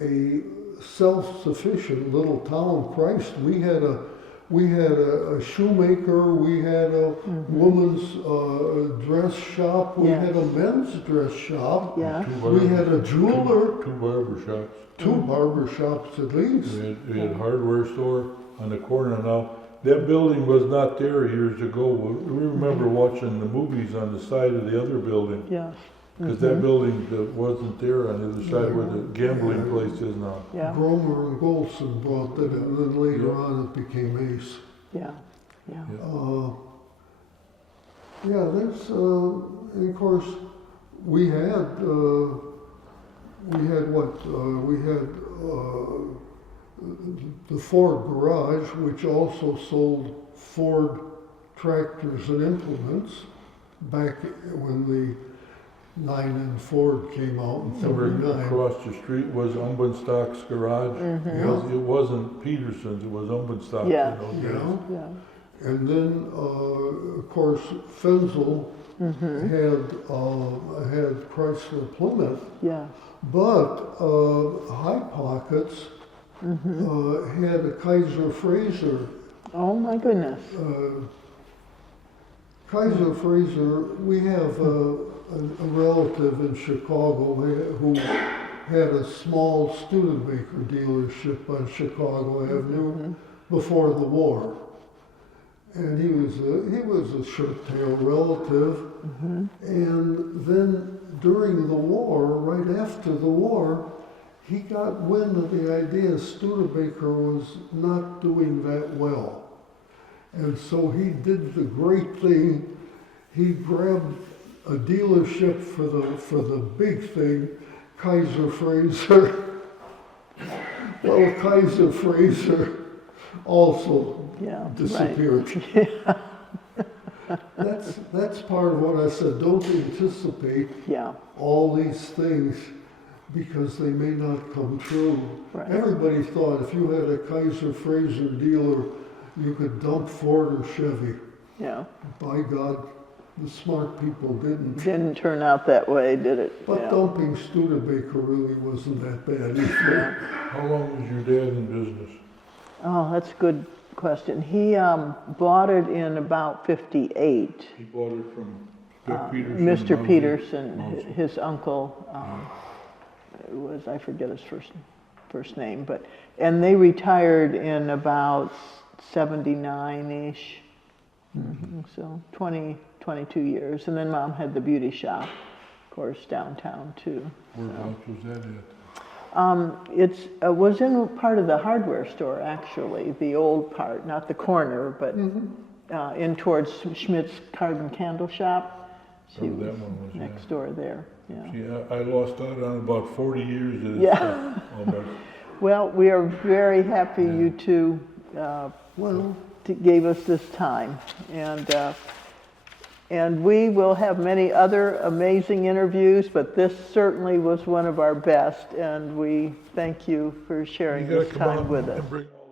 a self-sufficient little town. Christ, we had a shoemaker, we had a woman's dress shop, we Yes. had a men's dress shop, Yeah. we had a jeweler, Two barber shops. two barber shops at least. We had a hardware store on the corner now. That building was not there years ago. We remember watching the movies on the side of the other building. Yes. Because that building that wasn't there on the other side where the gambling place is now. Yeah. Gromer and Golson brought that in, and then later Yeah. on it became Ace. Yeah. Yeah. Yeah, there's, and of course, we had the Ford garage, which also sold Ford tractors and implements back when the 9N Ford came out in Over 39. across the street was Umbenstock's garage. It wasn't Peterson's, it was Umbenstock's. Yeah. You know, Yeah. Yeah. And then, of course, Fenzel had Chrysler Plymouth, Yeah. but High Pockets had a Kaiser Fraser. Oh my goodness. Kaiser Fraser, we have a relative in Chicago who had a small Studebaker dealership on Chicago Avenue before the war. And he was a shirt-tail relative. And then during the war, right after the war, he got wind of the idea Studebaker was not doing that well. And so he did the great thing. He grabbed a dealership for the big thing, Kaiser Fraser. Well, Kaiser Fraser also Yeah. disappeared. Right. That's part of what I said. Don't anticipate Yeah. all these things because they may not come true. Right. Everybody thought if you had a Kaiser Fraser dealer, you could dump Ford or Chevy. Yeah. By God, the smart people didn't. Didn't turn out that way, did it? But Yeah. dumping Studebaker really wasn't that bad either. How long was your dad in business? Oh, that's a good question. He bought it in about 58. He bought it from Peterson. Mr. Mousie? Peterson, Mousie. his uncle, was, I forget his first name, and they retired in about 79-ish. So 22 years. And then Mom had the beauty shop, of course, downtown too. Whereabouts was that at? It was in part of the hardware store, actually, the old part, not the corner, but in towards Schmidt's Carbon Candle Shop. She Oh, that was one was, next yeah. door there. Yeah. See, I lost out on about 40 years of this Yeah. stuff, almost. Well, we are very happy you two gave us this time, and we will have many other amazing interviews, but this certainly was one of our best, and we thank you for sharing You gotta this come time out with us. and bring all